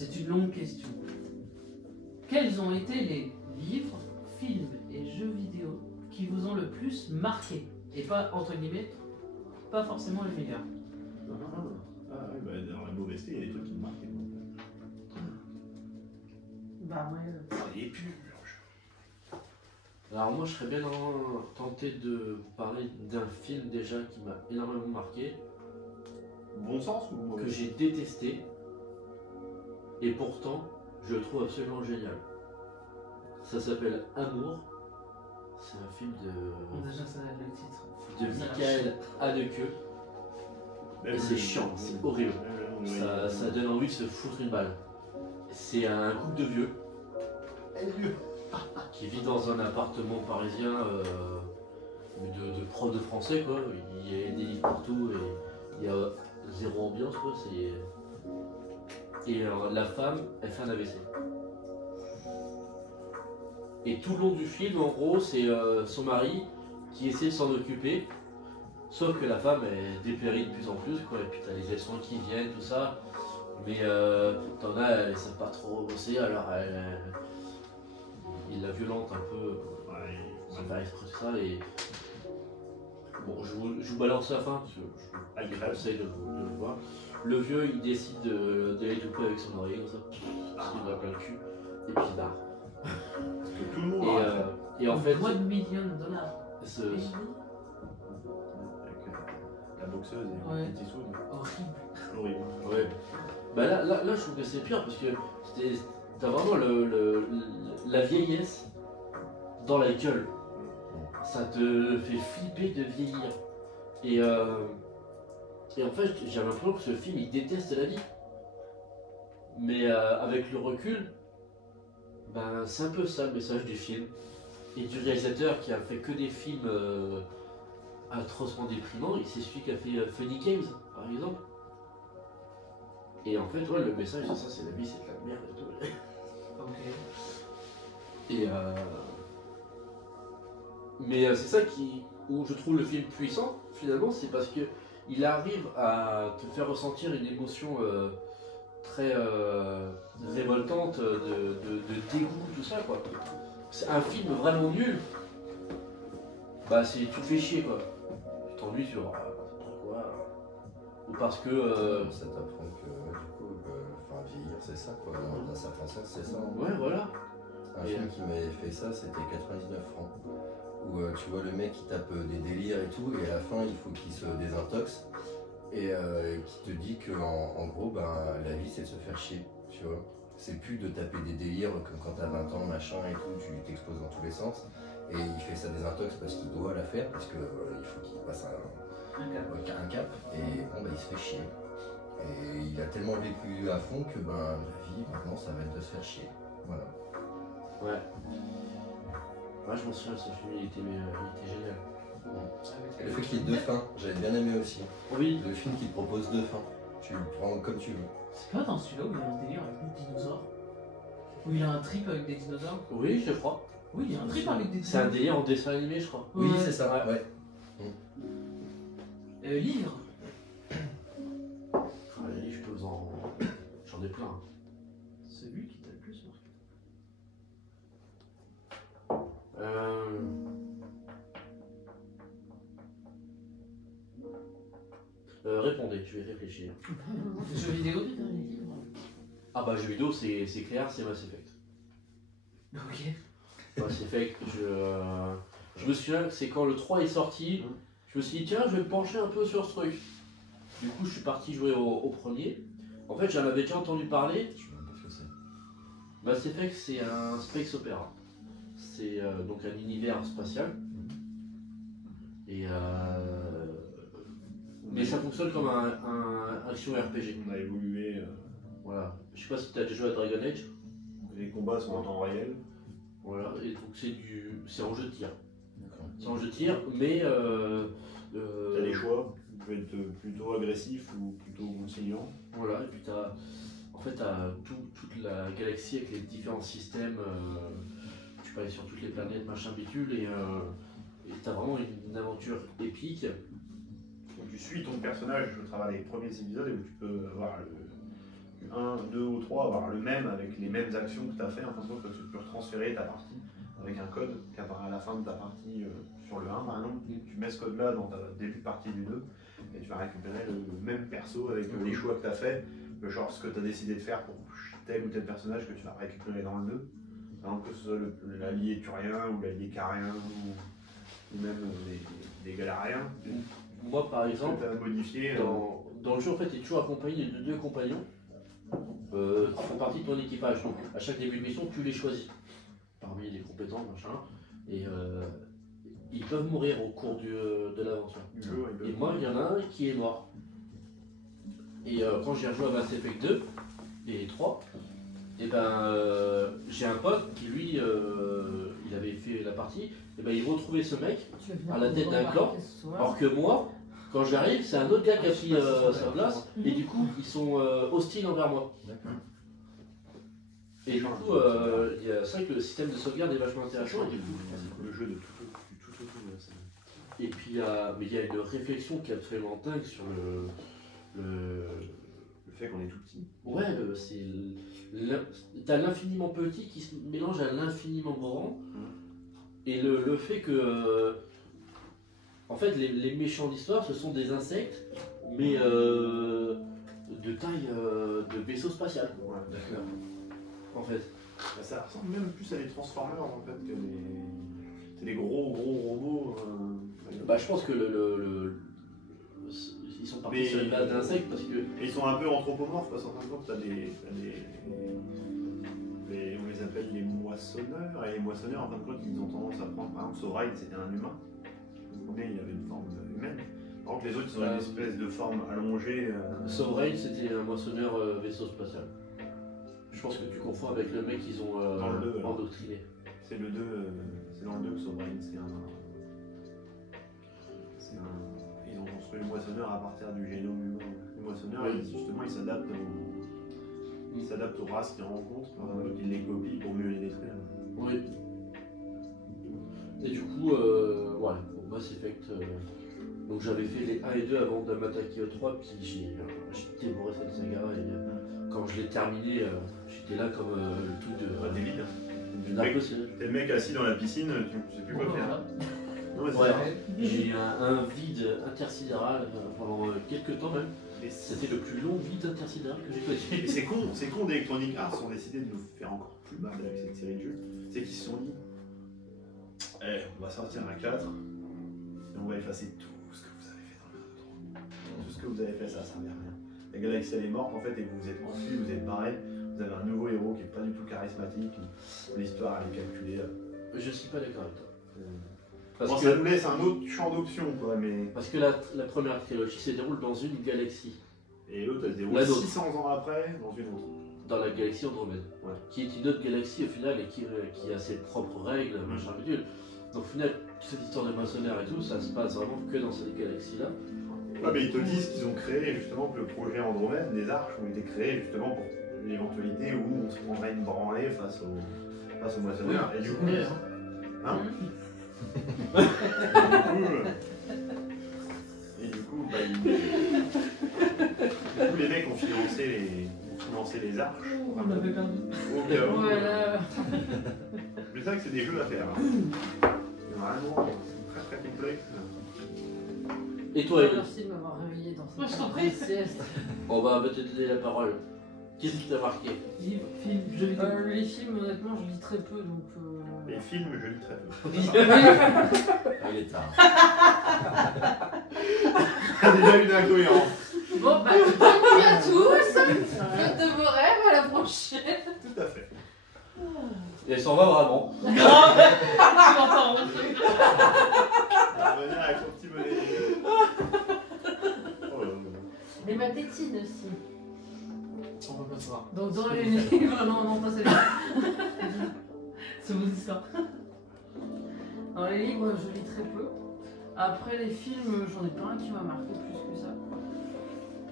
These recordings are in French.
C'est une longue question. Quels ont été les livres, films et jeux vidéo qui vous ont le plus marqué? Et pas, entre guillemets, pas forcément les meilleurs. Ah oui, bah, dans la mauvaise il y a des trucs qui me marquent. Bah ouais. Il est plus. Alors moi je serais bien tenté de vous parler d'un film déjà qui m'a énormément marqué, Bon sens ou mauvais? que j'ai détesté, et pourtant je le trouve absolument génial. Ça s'appelle Amour, c'est un film Déjà, ça le titre. de Michael Haneke, et c'est chiant, c'est horrible. Ça donne envie de se foutre une balle. C'est un couple de vieux qui vit dans un appartement parisien de prof de français quoi. Il y a des livres partout et il y a zéro ambiance quoi. Et la femme elle fait un AVC. Et tout le long du film en gros c'est son mari qui essaie de s'en occuper. Sauf que la femme elle dépérit de plus en plus quoi. Et puis t'as les aides-soins qui viennent, tout ça. Mais t'en as, elles savent pas trop bosser alors il la violente un peu, sans faire exprès de ça et bon je vous balance la fin parce que je vous conseille de le voir. Le vieux il décide d'aller tout près avec son oreiller comme ça, parce qu'il en a plein le cul, et puis il barre. Parce que tout le monde Et en fait, $1 million. ce, avec la boxeuse et Ouais. le petit soude. Horrible. Horrible. ouais. Bah là je trouve que c'est pire parce que t'as vraiment la vieillesse dans la gueule. Ça te fait flipper de vieillir. Et en fait, j'ai l'impression que ce film, il déteste la vie. Mais avec le recul, ben, c'est un peu ça le message du film. Et du réalisateur qui a fait que des films atrocement déprimants, c'est celui qui a fait Funny Games, par exemple. Et en fait, ouais, le message c'est ça, c'est la vie, c'est de la merde et tout. Ok. Et mais c'est ça où je trouve le film puissant, finalement, c'est parce que il arrive à te faire ressentir une émotion très révoltante de dégoût, tout ça, quoi. C'est un film vraiment nul. Bah, tu te fais chier, quoi. Tu t'ennuies sur quoi. Ou parce que. Ça t'apprend que du coup, vieillir c'est ça quoi, dans un certain sens c'est ça. Ouais, voilà. Un film qui m'avait fait ça c'était 99 francs. Où tu vois le mec qui tape des délires et tout, et à la fin il faut qu'il se désintoxe. Et qui te dit que en gros la vie c'est de se faire chier, tu vois. C'est plus de taper des délires comme quand t'as 20 ans, machin et tout, tu t'exploses dans tous les sens. Et il fait sa désintox parce qu'il doit la faire, parce que il faut qu'il passe un cap, et bon il se fait chier. Et il a tellement vécu à fond que la vie maintenant ça va être de se faire chier. Voilà. Ouais. Ouais, je m'en souviens, ce film il était génial. Et le fait qu'il y ait deux fins, j'avais bien aimé aussi. Oui. Le film qui te propose deux fins, tu le prends comme tu veux. C'est pas dans celui-là où il y a un délire avec des dinosaures? Où il y a un trip avec des dinosaures? Oui, je crois. Oui, il y a un trip avec des C'est un dinosaures. délire en dessin animé, je crois. Oui, Ouais. c'est ça, ouais. Livre. Les livres, j'en ai plein. Celui qui t'a le plus marqué. Répondez, je vais réfléchir. Jeux vidéo, putain, les livres. Ah bah jeux vidéo c'est clair, c'est Mass Effect. Ok. Mass Effect, je me souviens que c'est quand le 3 est sorti, je me suis dit tiens je vais me pencher un peu sur ce truc. Du coup je suis parti jouer au premier. En fait j'en avais déjà entendu parler. Je sais même pas ce que c'est. Mass Effect c'est un space opéra. C'est donc un univers spatial. Et mais ça fonctionne comme un action RPG. On a évolué. Voilà. Je sais pas si tu as déjà joué à Dragon Age. Les combats sont en temps réel. Voilà, et donc c'est en jeu de tir. D'accord. C'est en jeu de tir, mais T'as des choix. Tu peux être plutôt agressif ou plutôt conciliant. voilà, et puis en fait t'as toute la galaxie avec les différents systèmes. Tu peux aller sur toutes les planètes, machin bidule, et t'as vraiment une aventure épique. Donc tu suis ton personnage au travers des premiers épisodes et où tu peux avoir 1, 2 ou 3 avoir le même avec les mêmes actions que tu as fait, en fin de compte, parce que tu peux retransférer ta partie avec un code qui apparaît à la fin de ta partie sur le 1 par exemple. Tu mets ce code-là dans ta début de partie du 2 et tu vas récupérer le même perso avec les choix que tu as fait, genre ce que tu as décidé de faire pour tel ou tel personnage que tu vas récupérer dans le 2. Par exemple, que ce soit l'allié turien ou l'allié carien ou même des galariens. Moi par exemple, modifié, dans le jeu en fait, tu es toujours accompagné de 2 compagnons qui font partie de ton équipage. Donc à chaque début de mission, tu les choisis parmi les compétents, machin, et ils peuvent mourir au cours de l'aventure. Et moi, il y en a un qui est mort. Et quand j'ai rejoué à Mass Effect 2 et 3, et ben j'ai un pote qui lui, il avait fait la partie, et ben il retrouvait ce mec à la tête d'un clan, alors que moi, quand j'arrive, c'est un autre gars qui a pris sa place, et du coup, ils sont hostiles envers moi. Et du coup, c'est vrai que le système de sauvegarde est vachement intéressant. Et du coup, le jeu de tout. Et puis, mais il y a une réflexion qui est absolument dingue sur le fait qu'on est tout petit. Ouais, t'as l'infiniment petit qui se mélange à l'infiniment grand. Et le fait que, en fait, les méchants d'histoire, ce sont des insectes, mais de taille de vaisseau spatial. Ouais, d'accord. En fait. Bah, ça ressemble même plus à des Transformers en fait que c'est des gros robots. Bah, je pense que ils sont partis sur une base d'insectes parce que. Et ils sont un peu anthropomorphes parce qu'en fin de compte, t'as on les appelle les moissonneurs, et les moissonneurs en fin de compte ils ont tendance à prendre, par exemple Sorail c'était un humain, le premier il avait une forme humaine, par contre les autres ils ont une espèce de forme allongée. Sorail c'était un moissonneur vaisseau spatial. Je pense que tu confonds avec le mec qu'ils ont endoctriné. C'est le 2, c'est dans le 2 que Sorail ils ont construit le moissonneur à partir du génome humain. Le moissonneur justement il s'adapte aux races qu'ils rencontrent, ils les copient pour mieux les détruire. Oui. Et du coup, voilà, pour Mass Effect, donc j'avais fait les 1 et 2 avant de m'attaquer au 3, puis j'ai dévoré cette saga, et quand je l'ai terminé, j'étais là comme le truc de... T'es vide. T'es le mec assis dans la piscine, tu sais plus quoi faire. J'ai eu un vide intersidéral pendant quelques temps même. C'était le plus long vide intersidéral que j'ai connu. Et c'est con d'Electronic Arts ont décidé de nous faire encore plus mal avec cette série de jeux. C'est qu'ils se sont dit, on va sortir un 4 et on va effacer tout ce que vous avez fait dans le 3. Tout ce que vous avez fait, ça servait à rien. La galaxie elle est morte en fait et vous vous êtes enfui, vous êtes barré. Vous avez un nouveau héros qui est pas du tout charismatique. L'histoire elle est calculée. Je suis pas d'accord avec toi. Ça nous laisse un autre champ d'options quoi, mais... Parce que la première trilogie se déroule dans une galaxie. Et l'autre elle se déroule 600 ans après dans une autre. Dans la galaxie Andromède. Ouais. Qui est une autre galaxie au final et qui a ses propres règles, machin bidule. Donc au final, cette histoire de maçonnaire et tout, ça se passe vraiment que dans cette galaxie-là. Ouais, mais ils te disent qu'ils ont créé justement que le projet Andromède, les arches ont été créés justement pour l'éventualité où on se prendrait une branlée face aux moissonneurs. Et du coup... Et du coup, les mecs ont financé les arches. On avait perdu. Au cas où. Voilà. Mais c'est vrai que c'est des jeux à faire. Vraiment, c'est très très complexe. Et toi, Hélène ? Merci de m'avoir réveillé dans cette Moi, je t'en prie. sieste. On va te donner la parole. Qu'est-ce qui t'a marqué ? Livre, film, jeux vidéo. Les films, honnêtement, je lis très peu, donc... Les films, je lis très peu. Il est tard. T'as déjà une incohérence. Bon, bah, bonne nuit à tous. Faites de vos rêves, à la prochaine. Tout à fait. Et elle s'en va vraiment. Tu l'entends ronfler. On va venir avec son petit bonnet. Et ma tétine aussi. On va pas se voir. Donc dans les livres, non, pas celle-là. C'est vos histoires. Dans les livres, je lis très peu. Après les films, j'en ai pas un qui m'a marqué plus que ça.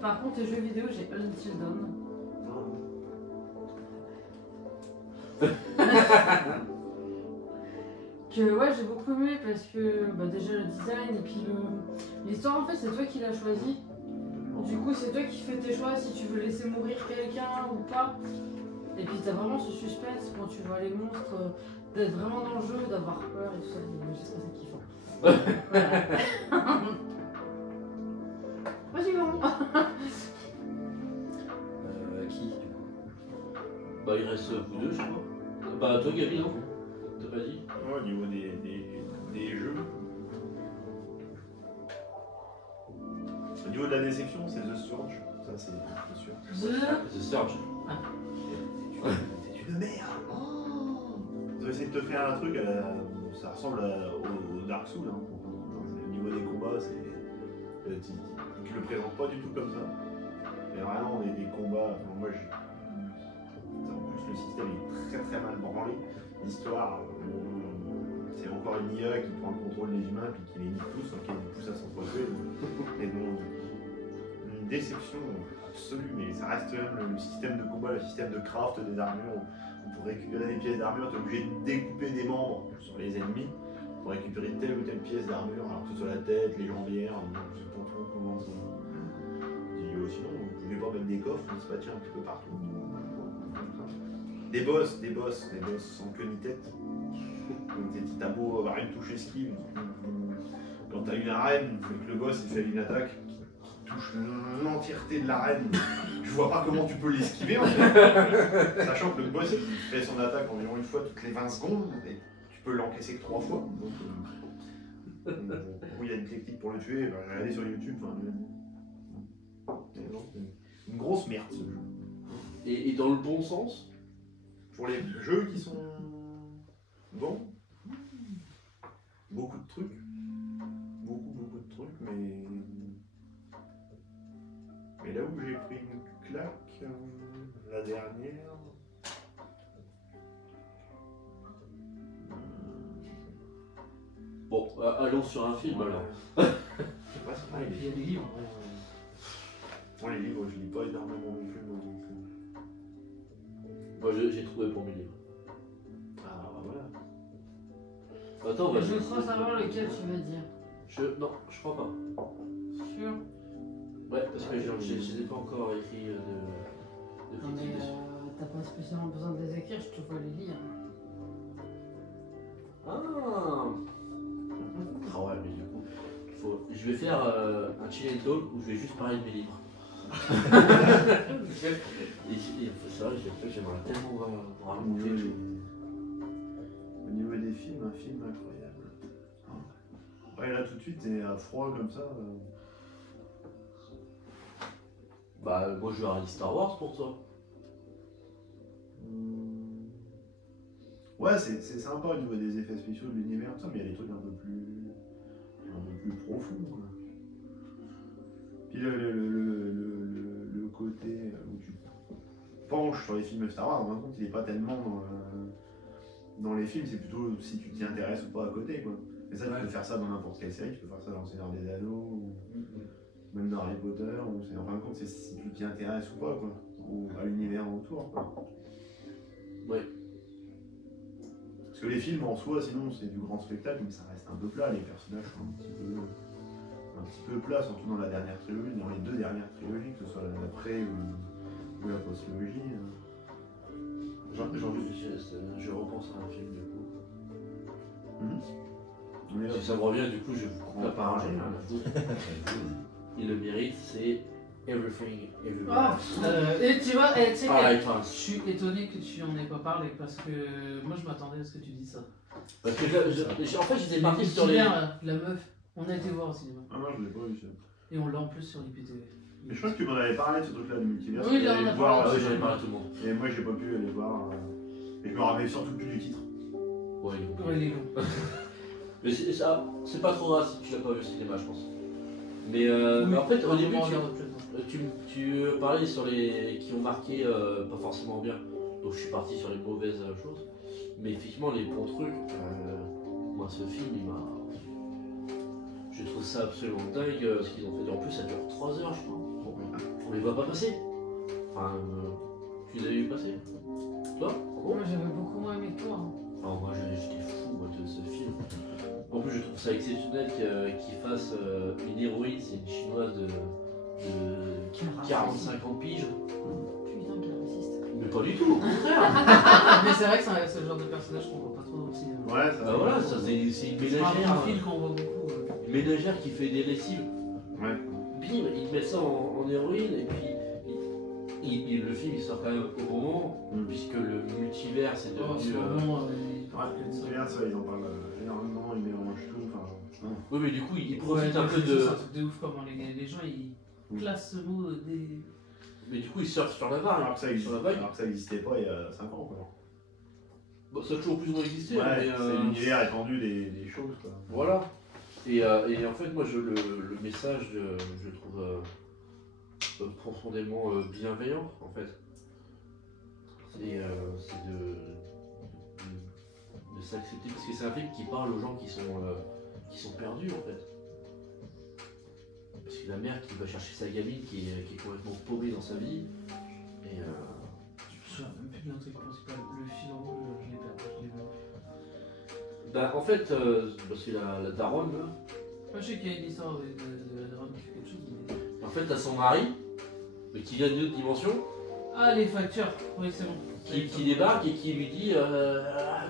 Par contre, les jeux vidéo, j'ai Until Dawn. Que ouais, j'ai beaucoup aimé parce que déjà le design et puis l'histoire, en fait, c'est toi qui l'as choisi. Du coup, c'est toi qui fais tes choix si tu veux laisser mourir quelqu'un ou pas. Et puis t'as vraiment ce suspense quand tu vois les monstres, d'être vraiment dans le jeu, d'avoir peur et tout ça. Moi, j'ai trouvé ça kiffant. Voilà. Vas-y, bon. Qui du coup? Bah, il reste vous deux, je crois. Bah, toi, Gabi, non? T'as pas dit? Moi, au niveau des jeux. Au niveau de la déception, c'est The Surge. Ça, c'est sûr. The Surge. C'est une merde. Ils ont essayé de te faire un truc, ça ressemble au Dark Souls. Hein. Au niveau des combats, ils ne le présentent pas du tout comme ça. Mais vraiment, des combats. Enfin, moi, en plus, le système est très très mal branlé. L'histoire, c'est encore une IA qui prend le contrôle des humains puis qui les nique tous, qui les pousse à s'entretuer. Et donc, une déception absolue, mais ça reste quand même le système de combat, le système de craft des armures. Pour récupérer des pièces d'armure, tu es obligé de découper des membres sur les ennemis pour récupérer telle ou telle pièce d'armure, alors que ce soit la tête, les jambières, je sais pas trop comment ça. Sinon, vous pouvez pas mettre des coffres, ils se battent un petit peu partout. Des boss sans queue ni tête. T'as beau avoir une touche esquive, quand t'as une arène, que le boss il fait une attaque qui touche l'entièreté de l'arène, je vois pas comment tu peux l'esquiver en fait. Sachant que le boss il fait son attaque environ une fois toutes les 20 secondes et tu peux l'encaisser que 3 fois. Donc, il y a une technique pour le tuer, ben, regardez sur YouTube. Une grosse merde ce jeu. Et dans le bon sens? Pour les jeux qui sont bons, beaucoup de trucs. Beaucoup de trucs, mais là où j'ai pris une claque, la dernière. Bon, allons sur un film alors. Je sais pas si Ah, et puis il y a des livres. moi les livres, je lis pas énormément non plus. Moi, j'ai trouvé pour mes livres. Ah voilà. Attends, Je crois savoir lequel tu vas dire. Non, je crois pas. Sûr. Ouais, parce que je les ai pas encore écrit de Non mais critique dessus. t'as pas spécialement besoin de les écrire, je te vois les lire. Ah ouais, mais du coup, je vais faire un chill and talk où je vais juste parler de mes livres. C'est vrai, j'aimerais tellement raconter tout. Au niveau des films, un film incroyable. Ouais, là tout de suite, t'es à froid comme ça. Bah, moi je vais regarder Star Wars pour toi. Ouais, c'est sympa au niveau des effets spéciaux de l'univers, tout ça, mais il y a des trucs un peu plus profonds. Quoi. Puis le côté où tu penches sur les films Star Wars, en fin de compte, il n'est pas tellement dans les films, c'est plutôt si tu t'y intéresses ou pas à côté. Quoi. Et ça, tu peux faire ça dans n'importe quelle série, tu peux faire ça dans Le Seigneur des Anneaux, ou même dans Harry Potter, ou en fin de compte, c'est si tu t'y intéresses ou pas, quoi, ou à l'univers autour. Quoi. Ouais. Parce que les films en soi, sinon, c'est du grand spectacle, mais ça reste un peu plat, les personnages sont un petit peu plats, surtout dans la dernière trilogie, dans les deux dernières trilogies, que ce soit la pré ou la post-trilogie. Je repense à un film du coup. Mais là, Si ça me revient, du coup, je vous coupe la parole. parler, Il le mérite, c'est Everything Everywhere. Ah, et tu vois, tu sais Ah, que et toi. Je suis étonné que tu en aies pas parlé parce que moi je m'attendais à ce que tu dises ça. Parce que en fait, j'étais parti sur les. L'itinéraire, la meuf, on a été voir au cinéma. Ah non, je l'ai pas vu ça. Et on l'a en plus sur l'IPTV. Mais je crois que tu m'en avais parlé de ce truc-là du multivers. Oui, tu là, allais on a le voir, parlé. Ah oui, j'en ai parlé à tout le monde. Et moi, j'ai pas pu aller voir. Et je me rappelle surtout plus du titre. Ouais, Ouais, il est long. mais c'est pas trop grave si tu l'as pas vu au cinéma, je pense. Mais Oui, en fait, au début, on regarde autre chose. tu parlais sur les qui ont marqué pas forcément bien. Donc je suis parti sur les mauvaises choses. Mais effectivement, les bons trucs, moi ce film, je trouve ça absolument dingue ce qu'ils ont fait. En plus, ça dure 3 heures, je crois. Bon, on les voit pas passer. Enfin, tu les as vu passer? Toi? moi j'avais beaucoup moins aimé que toi. Hein. Non, moi j'étais fou moi, de ce film. En plus, je trouve ça exceptionnel qu'ils fassent une héroïne, c'est une chinoise de de 40-50 piges. Putain, quel raciste. Mais pas du tout, au contraire. Mais c'est vrai que c'est le genre de personnage qu'on voit pas trop au cinéma. Ouais, ça Bah voilà, ça c'est une C'est un ménagère. profil qu'on voit beaucoup. Une ménagère qui fait des lessives. Ouais. Bim, ils mettent ça en héroïne et puis le film il sort quand même au moment puisque le multivers c'est Oh, devenu. c'est vraiment, il parle Ouais, que de ça. c'est bien ça, ils en parlent énormément, ils mélangent tout. Enfin, Oui mais du coup ils Ouais, profitent un peu c'est de. un truc de ouf comment les gens ils classent ce mot des. Mais du coup ils surfent sur la vague. alors que ça Sur la vague. existait pas il y a 5 ans quoi. Bon, ça a toujours plus ou moins existé, Ouais, mais. c'est l'univers étendu des choses quoi. Voilà. Et en fait, moi, le message, je le trouve profondément bienveillant, en fait. C'est de s'accepter, parce que c'est un film qui parle aux gens qui sont perdus, en fait. Parce que la mère qui va chercher sa gamine qui est complètement paumée dans sa vie, et Je me souviens même plus de l'intrigue principale. Le fil en rouge, je l'ai perdu. bah, en fait, c'est la daronne, là. Moi, je sais qu'il y a une histoire de la daronne qui fait quelque chose, mais. En fait, t'as son mari, mais qui vient d'une autre dimension, Ah, les factures, oui, c'est bon. qui débarque et qui lui dit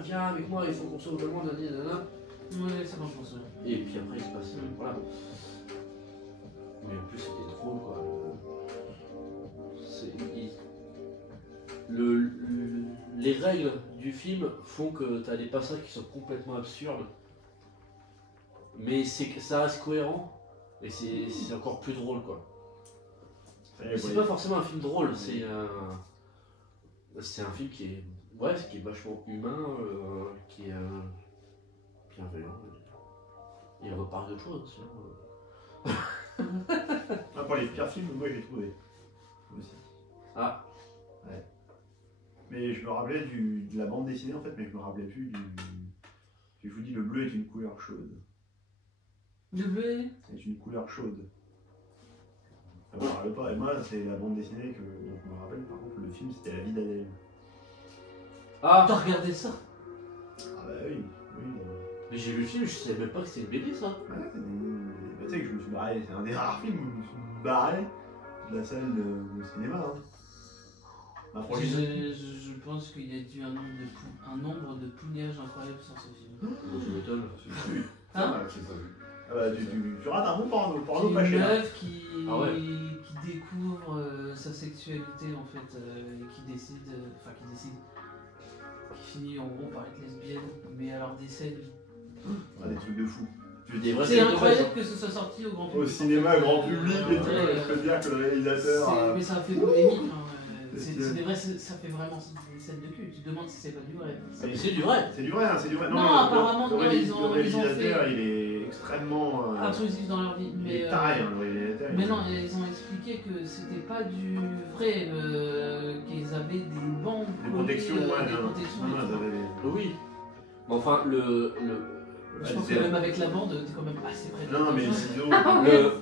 viens avec moi, il faut qu'on sauve le monde, nanana. Oui, c'est bon, je m'en souviens. Et puis après il se passe voilà. Mais en plus c'était drôle quoi. Les règles du film font que t'as des passages qui sont complètement absurdes. Mais ça reste cohérent et c'est encore plus drôle quoi. C'est pas forcément un film drôle, c'est un film qui est vachement humain, qui est bienveillant. Et on va parler d'autre chose sinon. Ah, pour les pires films, moi j'ai trouvé. Aussi. Ah. Ouais. Mais je me rappelais de la bande dessinée en fait, mais je me rappelais plus du. Je vous dis, le bleu est une couleur chaude. Le bleu. C'est une couleur chaude. Ça me parle pas. Et moi, c'est la bande dessinée que dont je me rappelle. Par contre, le film, c'était La vie d'Adèle. Ah. T'as regardé ça? Ah bah oui, oui. Mais j'ai vu le film, je savais même pas que c'était une BD ça. Ouais, bah, tu sais que je me suis barré. C'est un des rares films où je me suis barré de la salle de cinéma. Hein. Bah, pour les- Je pense qu'il y a dû un nombre de pouillages incroyables sur ce film. Ça m'étonne. Hein? Ah, j'ai pas vu. Ah bah, tu rates un bon porno pas Une cher. meuf qui découvre sa sexualité en fait, et qui finit en gros par être lesbienne, mais alors des scènes. Ah, des trucs de fou. Des vrais C'est films de incroyable base, que ce soit sorti au grand public. Au cinéma, grand public et tout. Ouais, Je peux te dire que le réalisateur. Mais ça fait polémique. Hein. C'est- C'est des vrais, ça fait vraiment des scènes de cul. Tu te demandes si c'est pas du vrai. Mais c'est du vrai. C'est du vrai, hein, c'est du vrai. Non, apparemment, le non, ils ont réalisateur, fait- il est extrêmement. Intrusif dans leur vie. Il Mais, est taré, hein, le réalisateur. mais non, ils ont expliqué que c'était pas du vrai, qu'ils avaient des bandes. Des protections, collées, ouais, des non. protections. Non, et non, tout. ils avaient des- Oui. Mais enfin, Je pense que même avec la bande, t'es quand même assez près de Non, non, mais les quelque chose. ciseaux. Ah, Le- ouais,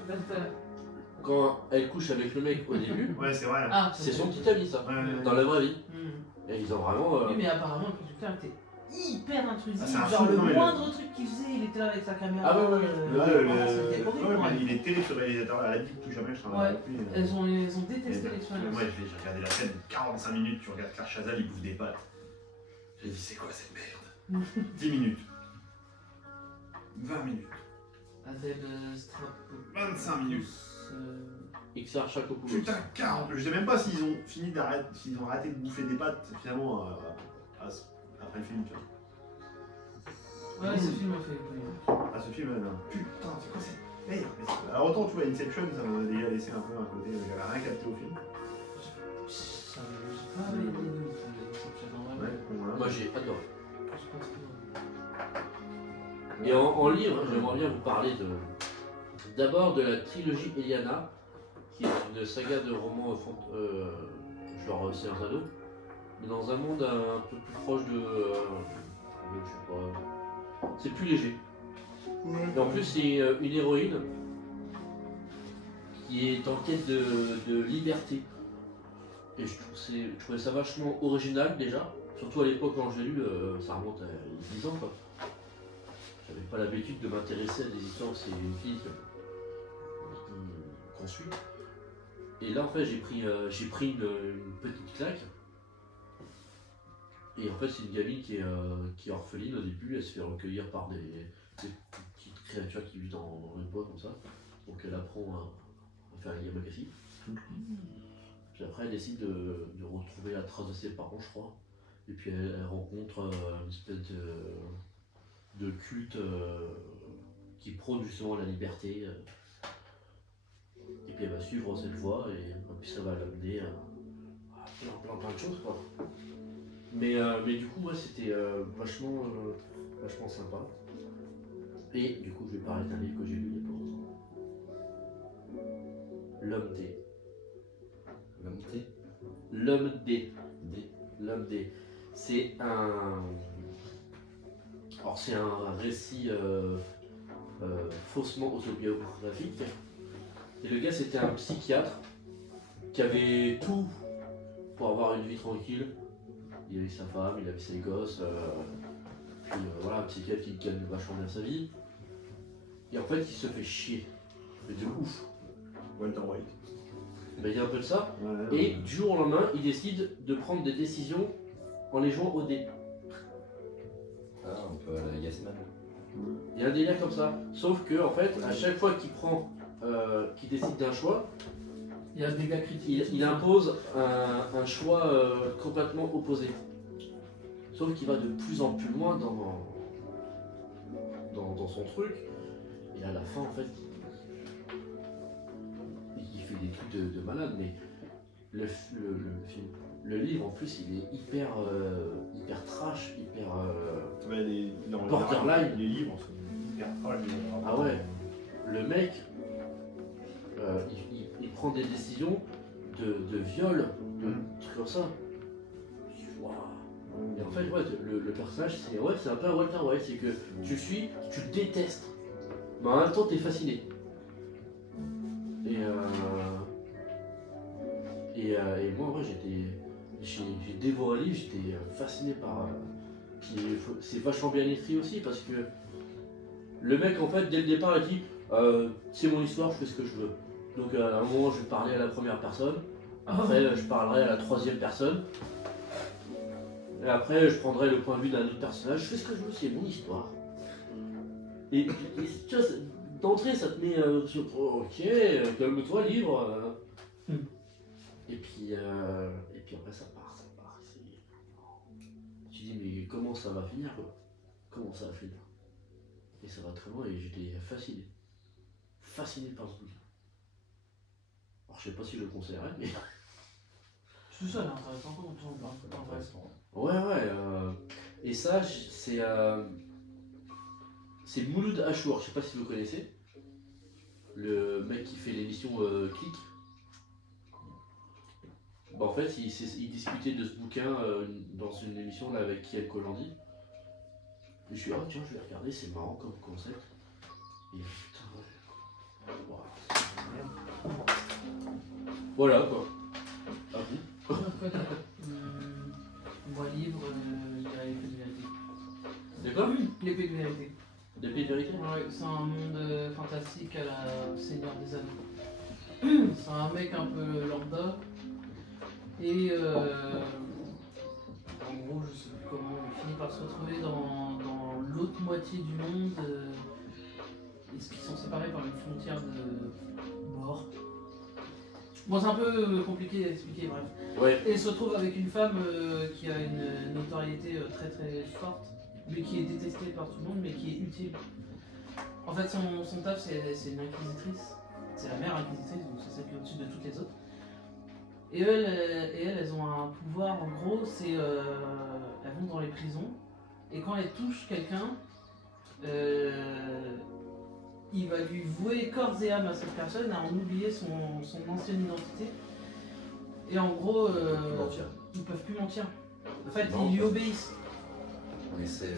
quand elle couche avec le mec au début, Ouais, c'est vrai. Ah, c'est son petit ami ça, Ouais, ouais, dans la vraie vie. Hmm. Et ils ont vraiment. Oui, mais apparemment, le producteur était hyper intrusif. Ah, c'est un Genre, fou, le non, mais moindre truc qu'il faisait, il était là avec sa caméra. Ah, ouais, ouais, ouais. Voilà, c'était horrible. Ouais, Ouais. mais il est terrible ce réalisateur. Elle a dit que tout jamais je travaille avec lui. Elles ont Et détesté ben, l'expérience. moi, j'ai regardé la scène, 45 minutes, tu regardes Claire Chazal, il bouffe des pâtes. J'ai dit, c'est quoi cette merde 10 minutes. 20 minutes. Adèle Strap. 25 minutes. XR Chakopoulos. Putain, 40. Je sais même pas s'ils ont fini d'arrêter, s'ils ont arrêté de bouffer des pâtes finalement après le film, tu vois. Ouais, ce film a fait. Ah, ce film, non. Putain, c'est quoi cette merde? Alors, autant tu vois, Inception, ça m'a déjà laissé un peu un côté, j'avais rien capté au film. Ça, j'ai pas aimé Inception en vrai. Ouais, bon, voilà. Moi j'ai adoré. Je pense que. Et en livre, j'aimerais bien vous parler d'abord de la trilogie Eliana, qui est une saga de romans genre Seigneur des Anneaux, mais dans un monde un peu plus proche de je sais pas, c'est plus léger. Et en plus c'est une héroïne qui est en quête de liberté. Et je trouvais ça vachement original déjà, surtout à l'époque quand je l'ai lu, ça remonte à 10 ans quoi. J'avais pas l'habitude de m'intéresser à des histoires aussi vite qu'on suit. Et là, en fait, j'ai pris une petite claque. Et en fait, c'est une gamine qui est orpheline au début. Elle se fait recueillir par des petites créatures qui vivent dans le bois comme ça. Donc elle apprend à faire un yamakasi. Puis après, elle décide de retrouver la trace de ses parents, je crois. Et puis elle rencontre une espèce de culte qui prône justement la liberté. Et puis elle va suivre cette voie et puis ça va l'amener à plein de choses, quoi. Mais du coup, ouais, c'était vachement sympa. Et du coup, je vais parler d'un livre que j'ai lu il y a pas longtemps. L'homme D. L'homme T. L'homme D. D. L'homme D. C'est un. Alors, c'est un récit faussement autobiographique. Et le gars, c'était un psychiatre qui avait tout pour avoir une vie tranquille. Il avait sa femme, il avait ses gosses. Puis voilà, un psychiatre qui gagne vachement bien sa vie. Et en fait, il se fait chier. Mais de ouf. Walter White. Ben, il y a un peu de ça. Ouais, Et du jour au lendemain, il décide de prendre des décisions en les jouant au dé. Ah, un peu à la Yes Man. Il y a un délire comme ça. Sauf que, en fait, à chaque fois qu'il décide d'un choix, Il y a des gars critiques. il impose un choix complètement opposé. Sauf qu'il va de plus en plus loin dans son truc. Et à la fin, en fait, il fait des trucs de malade. Mais le film, le livre, en plus, il est hyper trash, hyper borderline. Les livres sont hyper trash. Ah ouais, le mec, il prend des décisions de viol, de trucs comme ça. Waouh. Et en fait, ouais, le personnage, c'est un peu un Walter White, c'est que tu le suis, tu le détestes, mais en même temps, t'es fasciné. Et moi, ouais, j'ai dévoré le livre, j'étais fasciné par. Puis c'est vachement bien écrit aussi parce que le mec, en fait, dès le départ, il dit c'est mon histoire, je fais ce que je veux. Donc à un moment, je vais parler à la première personne, après, je parlerai à la troisième personne. Et après, je prendrai le point de vue d'un autre personnage. Je fais ce que je veux, c'est mon histoire. Et tu vois, d'entrée, ça te met sur ok, calme-toi, livre. Et puis après, ça part. Tu dis, mais comment ça va finir, quoi? Comment ça va finir? Et ça va très loin, et j'étais fasciné. Fasciné par ce bouquin. Alors, je sais pas si je le conseillerais, mais. Tout ça, là, intéressant. Ouais. Et ça, c'est Mouloud Achour, je sais pas si vous connaissez. Le mec qui fait l'émission Click. Bah, en fait, il discutait de ce bouquin dans une émission là, avec Kiel Kolandi. Et je suis ah tiens, je vais regarder, c'est marrant comme concept. Et putain, ouais. Wow. Voilà quoi. À vous. Moi, livre, je dirais l'épée de vérité. D'accord. L'épée de vérité. L'épée de vérité. Ouais, c'est un monde fantastique à la Seigneur des Anneaux. C'est un mec un peu lambda. Et en gros, je sais plus comment, il finit par se retrouver dans l'autre moitié du monde. Ils sont séparés par une frontière de mort. Bon, c'est un peu compliqué à expliquer, bref. Ouais. Et il se retrouve avec une femme qui a une notoriété très très forte, mais qui est détestée par tout le monde, mais qui est utile. En fait, son taf, c'est une inquisitrice. C'est la mère inquisitrice, donc c'est celle qui est au-dessus de toutes les autres. Et elles ont un pouvoir, en gros, c'est elles vont dans les prisons, et quand elles touchent quelqu'un, il va lui vouer corps et âme à cette personne, à en oublier son ancienne identité. Et en gros, ils peuvent plus mentir. En fait, ils lui obéissent.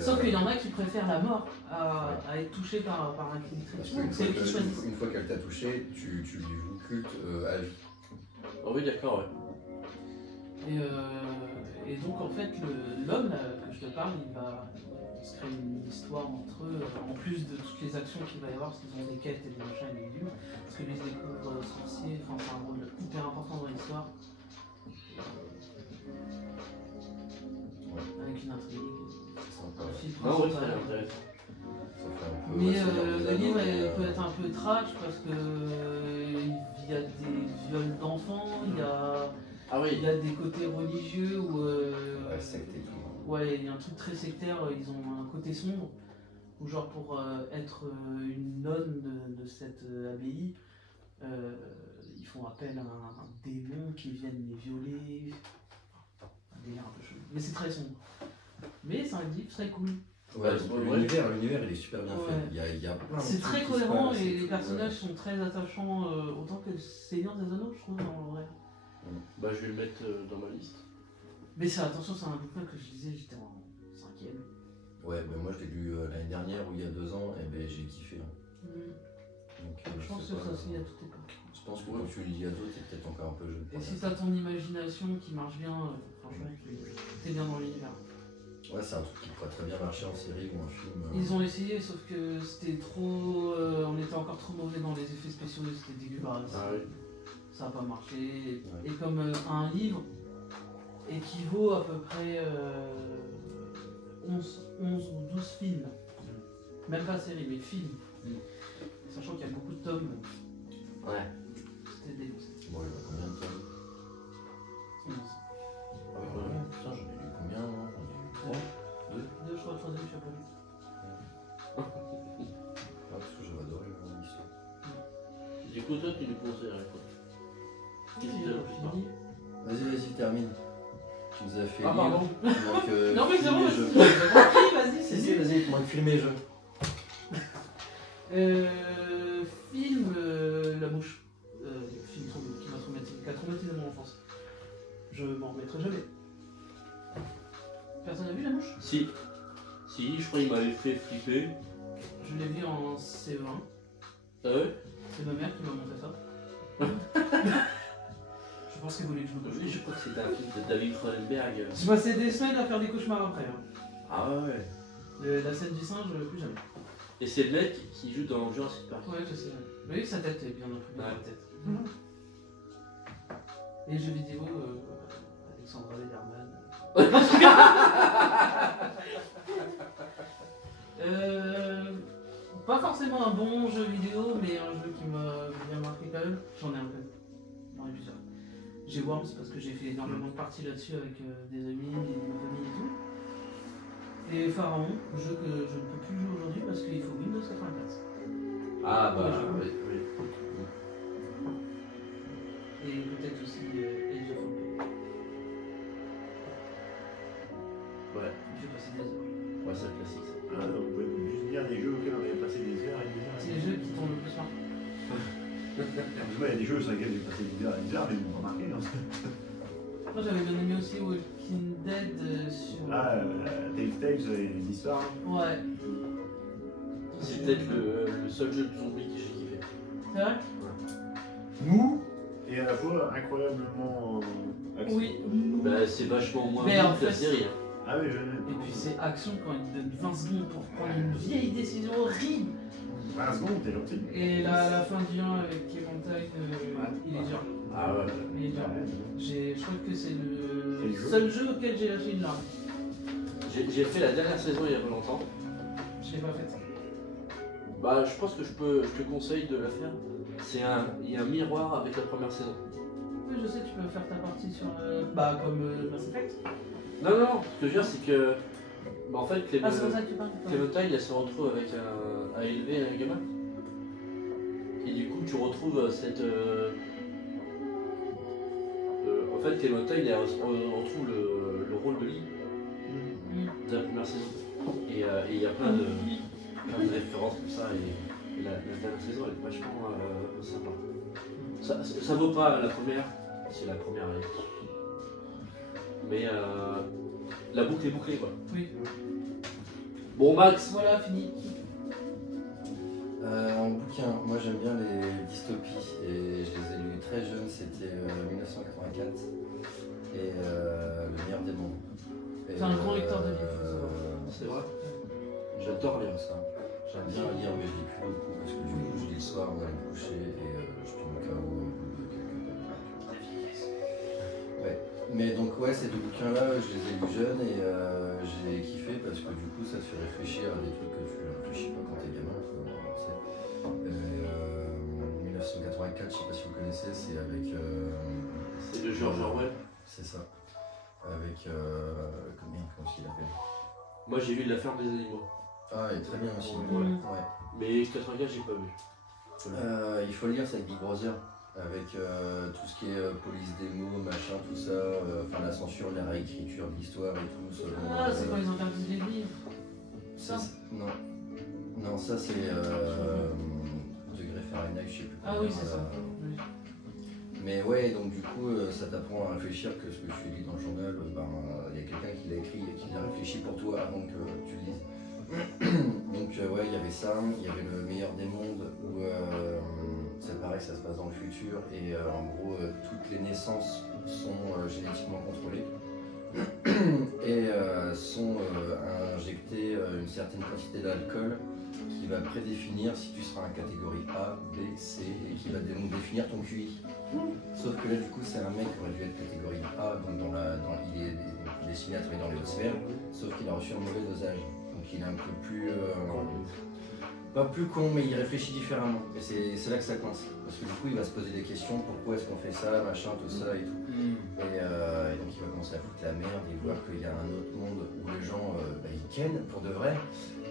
Sauf qu'il y en a qui préfèrent la mort à être touché par l'inquisitrice. C'est eux qui choisissent. Une fois qu'elle t'a touché, tu lui voues culte à vie. Oh oui, d'accord, ouais. Et donc en fait, l'homme là, que je te parle, il va se créer une histoire entre eux, en plus de toutes les actions qu'il va y avoir, parce qu'ils ont des quêtes et des machins et des légumes, parce que lui se découvre sorcier, enfin c'est un rôle hyper important dans l'histoire. Avec une intrigue. Sympa. Un fil Non, ouais, principal. c'est intéressant. Ça fait un peu. Mais ouais, Seigneur des le Anneaux, livre mais, peut être un peu trash parce que il y a des viols d'enfants, il y a, Ah oui, il y a des côtés religieux où Ouais, secte et tout. ouais, il y a un truc très sectaire, ils ont un côté sombre où genre pour être une nonne de cette abbaye, ils font appel à un démon qui vienne les violer. Un délire un peu chaud. Mais c'est très sombre. Mais c'est un livre très cool. Ouais, Ouais. l'univers il est super bien Ouais. fait. Il y a plein de C'est trucs très qui se cohérent passent et et les tout, personnages sont très attachants, autant que le Seigneur des Anneaux, je trouve, en vrai. bah je vais le mettre dans ma liste. Mais attention, c'est un bouquin que je lisais, j'étais en 5ème. Ouais, ben moi je l'ai lu l'année dernière ou il y a 2 ans, et ben j'ai kiffé. Hein. Donc, Je pense c'est que ça pas- aussi à toute époque. Je pense que quand tu lis à d'autres, t'es peut-être encore un peu jeune. Et si t'as ton imagination qui marche bien, franchement, t'es bien dans l'univers. Ouais, c'est un truc qui pourrait très bien marcher en série ou en film. Ils ont essayé, sauf que c'était trop. On était encore trop mauvais dans les effets spéciaux, c'était dégueulasse. Ah oui. Ça n'a pas marché. Ouais. Et comme un livre équivaut à peu près 11 ou 12 films. Même pas série, mais films. Sachant qu'il y a beaucoup de tomes, Ouais. c'était dégoûté. Bon, il y en a combien de tomes 11. Ah ouais, putain, j'en ai lu combien moi J'en ai lu 3 2 Deux, je crois, le troisième, je sais pas lu. Ah, parce que j'avais adoré l'histoire. Du coup, toi, tu nous conseillerais quoi? Qu'est-ce que t'as plus Fini. Vas-y, termine. Tu nous as fait Ah, lire. pardon. Il te manque Non, mais c'est film bon, et jeu. vas-y, Si, c'est vas-y, il te manque film et jeu. Film La Mouche. Film qui m'a traumatisé mon enfance. Je m'en remettrai jamais. Personne n'a vu La Mouche? Si. Si, je crois qu'il m'avait fait flipper. Je l'ai vu en CE1. Ah ouais? C'est ma mère qui m'a montré ça. Je pense qu'elle voulait que je me couche. Oui, je crois que c'était un film de David Cronenberg. Je passais des semaines à faire des cauchemars après. Hein. Ah ouais. La scène du singe, plus jamais. Et c'est le mec qui joue dans Jurassic Park. Ouais, je sais. Mais oui, sa tête est bien imprimée dans Ouais. la tête. Et les jeux vidéo, Alexandra Lederman. Pas forcément un bon jeu vidéo, mais un jeu qui m'a bien marqué quand même. J'en ai un peu. J'en ai plusieurs. J'ai Worms parce que j'ai fait énormément de parties là-dessus avec des amis, ma famille et tout. Et Pharaon, jeu que je ne peux plus jouer aujourd'hui parce qu'il faut Windows 94. Ah bah Ouais, oui, oui. Et peut-être aussi Age of Empires. Ouais, J'ai passé des heures. ouais c'est un classique ça. Ah, vous pouvez juste dire des jeux auxquels on avait passé des heures et des heures. C'est les jeux qui t'ont le plus marqué. Moi, il y a des jeux sur lesquels j'ai passé des heures et des heures, mais ils m'ont pas marqué. Hein. Moi j'avais bien aimé aussi Walking Dead sur. Ah, Telltale et l'histoire. Ouais. C'est peut-être le seul jeu de zombie que j'ai kiffé. C'est vrai? Mou et à la fois incroyablement action. Oui. Bah c'est vachement moins Mais bon en que la fait, série. Hein. Ah oui, je Et puis c'est action quand il te donne 20 secondes pour prendre une vieille décision horrible. 20 secondes, t'es gentil. Et la fin du 1 avec Clementine, il est dur. Ah ouais. Il est dur. Je crois que c'est C'est le le jeu. seul jeu auquel j'ai lâché une larme. J'ai fait la dernière saison il y a pas longtemps. Je l'ai pas faite. Bah je pense que je te conseille de la faire. Il y a un miroir avec la première saison. Oui, je sais, tu peux faire ta partie sur. Bah, comme Mass Effect. Non, non, ce que je veux dire c'est que. Bah en fait, Ah, c'est pour ça que tu parles. Clémentine elle se retrouve avec à élever un gamin. Et du coup tu retrouves cette. En fait, Clémentine elle retrouve le rôle de Lee de la première saison. Et il y a plein de références comme ça. Et la dernière saison elle est vachement sympa. Ça vaut pas la première, c'est la première. Mais la boucle est bouclée quoi. Oui. Bon Max, Voilà, fini. En bouquin, moi j'aime bien les dystopies et je les ai lus très jeunes, c'était 1984. et Le meilleur des mondes. C'est un grand lecteur de livres, faut savoir. C'est vrai. J'adore lire. ça. J'aime bien lire, mais je lis plus beaucoup parce que du coup, je lis le soir avant d'aller me coucher et je tombe au KO au bout de quelques pages. Ouais. Mais donc, ouais, ces deux bouquins-là, je les ai lus jeunes et j'ai kiffé parce que du coup, ça te fait réfléchir à des trucs que tu réfléchis pas quand t'es gamin. Quoi, tu sais. 1984, je sais pas si vous connaissez, c'est avec. C'est de George Orwell. C'est ça. Avec. Comment il appelle? Moi j'ai lu La ferme des animaux. Ah, il est très bien aussi. Ouais. Ouais. Mais 84 j'ai pas vu. Il faut le lire, c'est avec Big Brother. Avec tout ce qui est police démo, machin, tout ça. Enfin, la censure, la réécriture de l'histoire et tout. Selon, Ah, c'est quand ils interdisent les livres. Ça Non. Non, ça c'est. Degré Fahrenheit, je sais plus. Ah oui, c'est ça. Oui. Mais ouais, donc du coup, ça t'apprend à réfléchir que ce que tu lis dans le journal, il y a quelqu'un qui l'a écrit et qui l'a réfléchi pour toi avant que tu le lises. Donc ouais, il y avait ça, il y avait Le meilleur des mondes où c'est pareil, ça se passe dans le futur et en gros, toutes les naissances sont génétiquement contrôlées et sont injectées une certaine quantité d'alcool qui va prédéfinir si tu seras en catégorie A, B, C et qui va donc définir ton QI. Sauf que là du coup c'est un mec qui aurait dû être catégorie A, donc il est destiné à travailler dans les hautes sphères, sauf qu'il a reçu un mauvais dosage. Donc il est un peu plus... pas plus con, mais il réfléchit différemment. Et c'est là que ça coince. Parce que du coup il va se poser des questions, pourquoi est-ce qu'on fait ça, machin, tout ça et tout. Et donc il va commencer à foutre la merde et voir qu'il y a un autre monde où les gens ils kennent pour de vrai,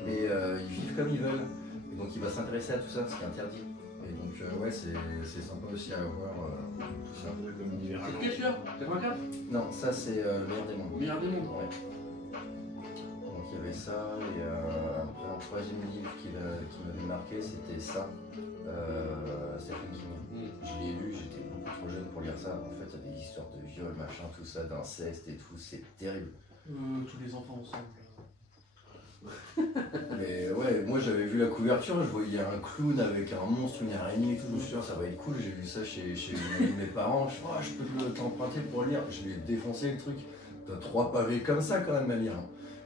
mais ils vivent comme ils veulent. Et donc il va s'intéresser à tout ça, ce qui est interdit. Et donc ouais, c'est sympa aussi à voir tout ça. C'est lequel celui-là 84? Non, ça c'est Le meilleur des mondes. Le meilleur des mondes. Ouais. Donc il y avait ça, et après un troisième livre qui m'avait marqué, c'était ça, Stephen King. Je l'ai lu, j'étais beaucoup trop jeune pour lire ça. En fait, il y a des histoires de viol, machin, tout ça, d'inceste et tout, c'est terrible. Tous les enfants ensemble. Mais ouais, moi j'avais vu la couverture, je voyais un clown avec un monstre, une araignée et tout, je me suis dit, ça va être cool, j'ai lu ça chez mes parents, je suis je peux t'emprunter pour lire, je lui ai défoncé le truc, t'as 3 pavés comme ça quand même à lire.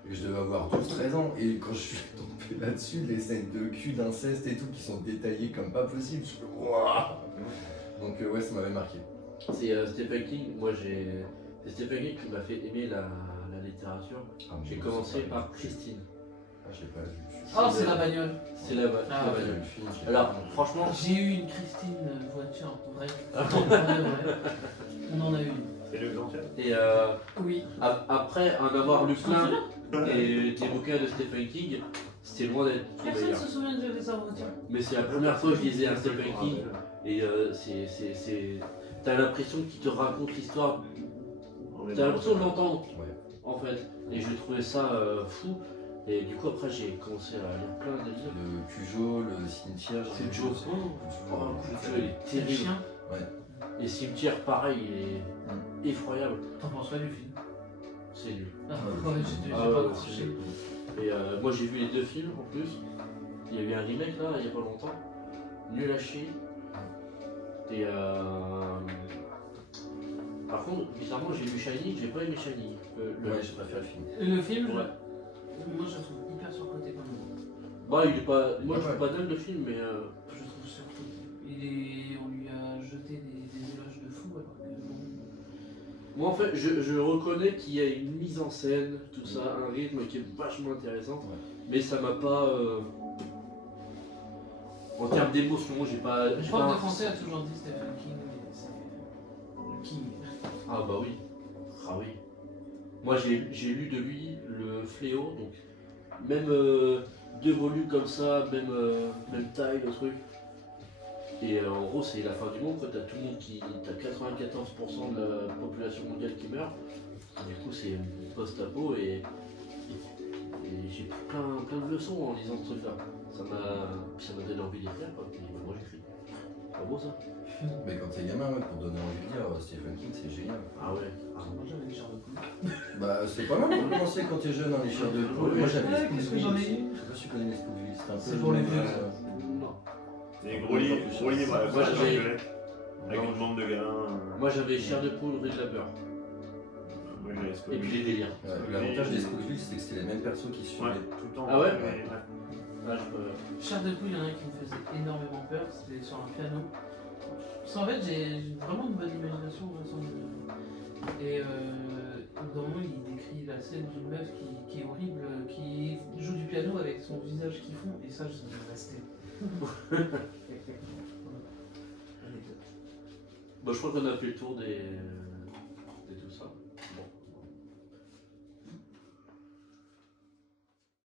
Et je devais avoir 12-13 ans, et quand je suis tombé là-dessus, les scènes de cul, d'inceste et tout qui sont détaillées comme pas possible, je suis waouh. Donc ouais, ça m'avait marqué. C'est Stephen King, c'est Stephen King qui m'a fait aimer la littérature. J'ai commencé par Christine. Ah, je l'ai pas vu. Oh, c'est la bagnole. C'est la bagnole. Ah, Alors, franchement, j'ai eu une Christine voiture, vrai. Ouais. On en a eu une. C'est l'exemplaire. et Oui. après en avoir lu plein et des bouquins de Stephen King, c'était loin d'être le Personne meilleur. se souvient que j'avais sa voiture. Mais c'est la première fois que je lisais un Stephen King et t'as l'impression qu'il te raconte l'histoire, t'as l'impression de l'entendre en fait. Et j'ai trouvé ça fou. Et du coup après j'ai commencé à lire plein de livres. Le Cujo, le cimetière. C'est Joe. Cujo il est C'est le terrible. chien. Et Cimetière pareil, il est effroyable. T'en penses quoi du film? C'est nul. Ah, ouais, j'ai Ah pas ouais, accroché. c'est nul. Et moi j'ai vu les 2 films en plus. Il y a eu un remake là il y a pas longtemps. Nul à chier. Et par contre, bizarrement j'ai vu Shining, j'ai pas aimé Shining. Ouais, j'ai préféré le film. Le film, Ouais. moi je le trouve hyper surcoté quand même. Bah il est pas. Moi je suis pas dingue le film mais Je le trouve surcoté. On lui a jeté des éloges de fou alors que bon. moi en fait je reconnais qu'il y a une mise en scène, tout ça, un rythme qui est vachement intéressant. Mais ça m'a pas. En termes d'émotion, j'ai pas. Le prof de français a toujours dit Stephen King, mais c'est King. Ah bah oui. Ah oui. Moi j'ai lu de lui Le Fléau, donc même 2 volumes comme ça, même taille, le truc. Et en gros c'est la fin du monde, t'as tout le monde t'as 94% de la population mondiale qui meurt. Du coup c'est post-apo et j'ai pris plein de leçons en lisant ce truc là. Ça m'a donné envie d'écrire quoi, puis moi j'écris. C'est pas beau ça? Mais quand t'es gamin, pour donner envie de lire, Stephen King c'est génial. Ah ouais. Moi j'avais une chair de poule. Bah c'est pas mal pour commencer quand t'es jeune dans les chairs de poule. Moi j'avais Ouais, qu'est-ce que j'en ai eu? Je sais pas si tu connais les Spookville, c'est un peu. C'est pour les vieux, Non. Des gros livres avec Moi, une j'avais- violette, avec une bande de gamins. Moi j'avais Chair de poule, rue de la peur. Moi j'ai Et Scoville. puis les délires. Ouais, l'avantage des Scoville, c'est que c'était les mêmes persos qui Ouais, suivaient. tout le temps. Ah ouais Ouais. Ah, je peux... Chair de poule, il y en a un qui me faisait énormément peur, c'était sur un piano. Parce qu'en fait, j'ai vraiment une bonne imagination. Et au bout d'un moment, il décrit la scène d'une meuf qui est horrible, qui joue du piano avec son visage qui fond, et ça, je suis resté. Bon, je crois qu'on a fait le tour des